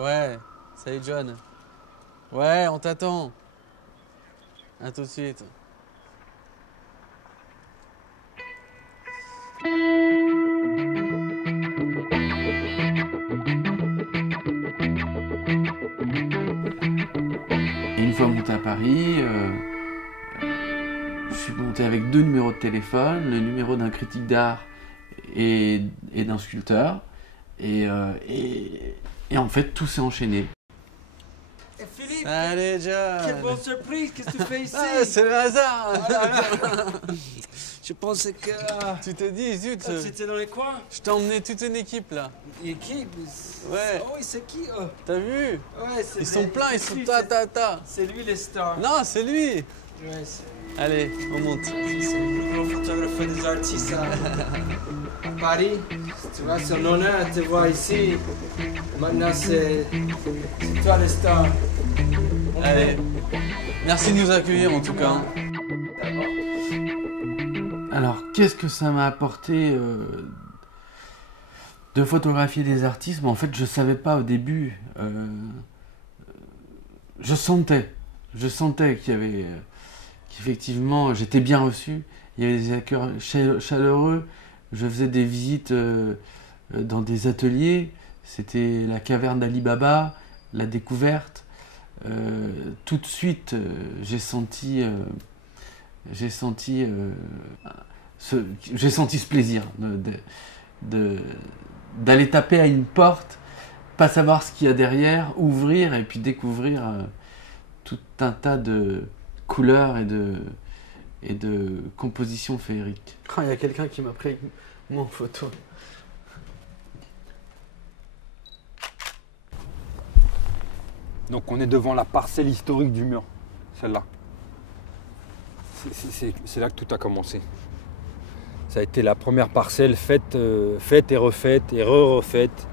Ouais, salut John. Ouais, on t'attend. À tout de suite. Et une fois monté à Paris, je suis monté avec 2 numéros de téléphone, le numéro d'un critique d'art et d'un sculpteur. Et en fait, tout s'est enchaîné. Et Philippe, Allez, John! quelle bonne surprise, qu'est-ce que tu fais ici? Ah, c'est le hasard! Je pensais que Tu t'es dit, zut! c'était dans les coins. Je t'ai emmené toute une équipe là. Équipe? Ouais. Oh, c'est qui eux? T'as vu? Ouais, c'est Ils sont pleins, ils sont lui, ta. C'est lui les stars. Non, c'est lui! Ouais, c'est Allez, on monte. le plus grand photographe des artistes à Paris. Tu vois, c'est un honneur de te voir ici. Maintenant, c'est toi les stars. Allez. Merci de nous accueillir en tout cas. Alors, qu'est-ce que ça m'a apporté de photographier des artistes? En fait, je savais pas au début. Je sentais qu'il y avait, qu'effectivement, j'étais bien reçu. Il y avait des accueils chaleureux. Je faisais des visites dans des ateliers. C'était la caverne d'Ali Baba, la découverte. Tout de suite, j'ai senti ce plaisir d'aller taper à une porte, pas savoir ce qu'il y a derrière, ouvrir et puis découvrir tout un tas de couleurs et de compositions féeriques. Il y a quelqu'un qui m'a pris mon photo. Donc on est devant la parcelle historique du mur, celle-là. C'est là que tout a commencé. Ça a été la première parcelle faite et refaite et re-refaite.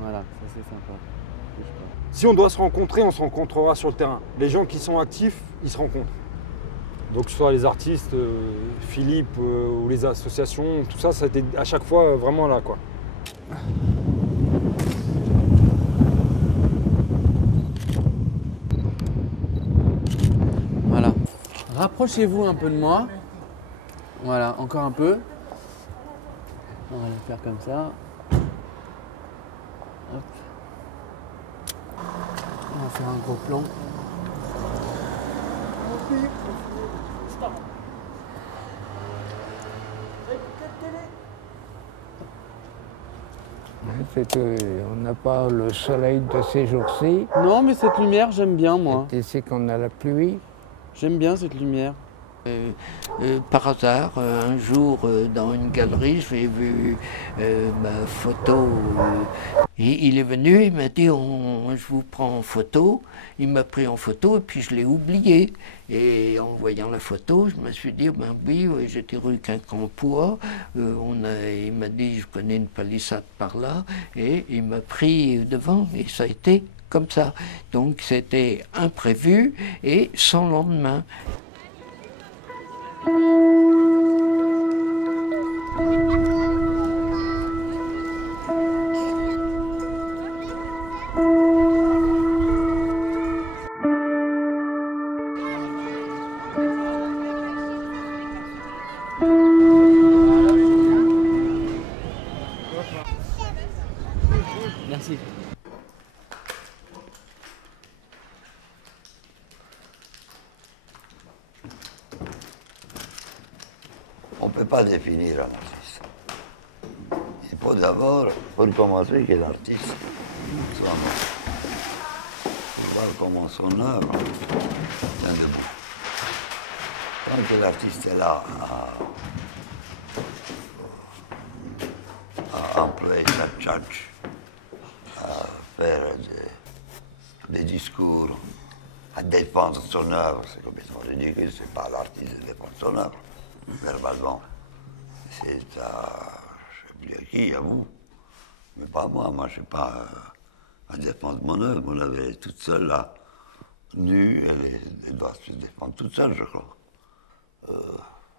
Voilà, ça c'est sympa. Si on doit se rencontrer, on se rencontrera sur le terrain. Les gens qui sont actifs, ils se rencontrent. Donc que ce soit les artistes, Philippe ou les associations, tout ça, ça a été à chaque fois vraiment là, quoi. Voilà. Rapprochez-vous un peu de moi. Voilà, encore un peu. On va le faire comme ça. Hop. On va faire un gros plan. C'est qu'on n'a pas le soleil de ces jours-ci. Non, mais cette lumière, j'aime bien, moi. Et c'est qu'on a la pluie. J'aime bien cette lumière. Par hasard, un jour, dans une galerie, j'ai vu ma photo. Il est venu, il m'a dit je vous prends en photo. Il m'a pris en photo et puis je l'ai oublié. Et en voyant la photo, je me suis dit oui, j'étais rue Quincampoix. Il m'a dit je connais une palissade par là. Et il m'a pris devant et ça a été comme ça. Donc c'était imprévu et sans lendemain. Merci. On ne peut pas définir un artiste. Il faut d'abord, pour commencer, que l'artiste soit mort. Il faut voir comment son œuvre tient debout. Tant que l'artiste est là à employer sa tchatch, à faire des discours, à défendre son œuvre, c'est complètement ridicule, c'est pas l'artiste de défendre son œuvre. Verbalement. C'est à, je sais plus à qui, à vous, mais pas à moi. Moi, je ne suis pas à défendre mon œuvre. Mon œuvre, elle est toute seule là, nue, elle doit se défendre toute seule, je crois.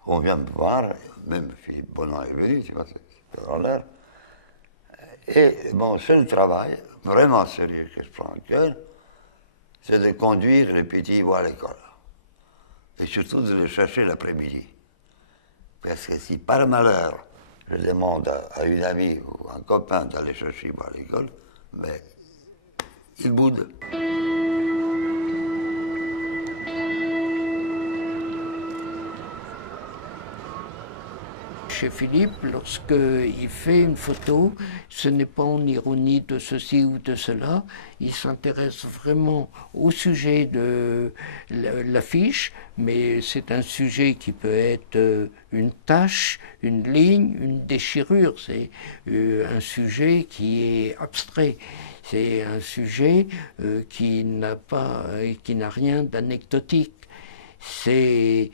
on vient me voir, même Philippe Bonan est venu, tu vois, c'est dans l'air. Et mon seul travail, vraiment sérieux que je prends à cœur, c'est de conduire les petits à l'école. Et surtout de les chercher l'après-midi. Parce que si par malheur, je demande à une amie ou un copain d'aller chercher moi à l'école, mais il boude. Chez Philippe, lorsqu'il fait une photo, ce n'est pas en ironie de ceci ou de cela, il s'intéresse vraiment au sujet de l'affiche, mais c'est un sujet qui peut être une tache, une ligne, une déchirure, c'est un sujet qui est abstrait. C'est un sujet qui n'a rien d'anecdotique. C'est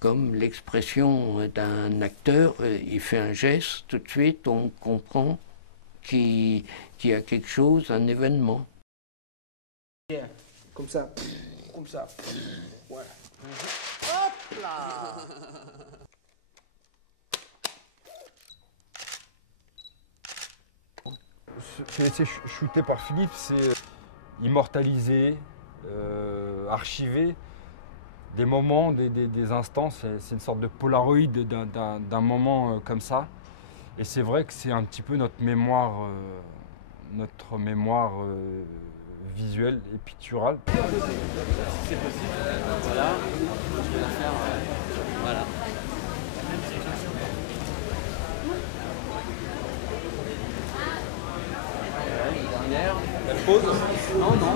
comme l'expression d'un acteur, il fait un geste, tout de suite on comprend qu'il y a quelque chose, un événement. Comme ça, voilà. Hop là. Se laisser shooter par Philippe, c'est immortaliser, archiver des moments, des instants. C'est une sorte de polaroid d'un moment comme ça. Et c'est vrai que c'est un petit peu notre mémoire visuelle et picturale. C'est possible. Voilà. Je vais la faire. Voilà. Une dernière. Elle pose? Non, non.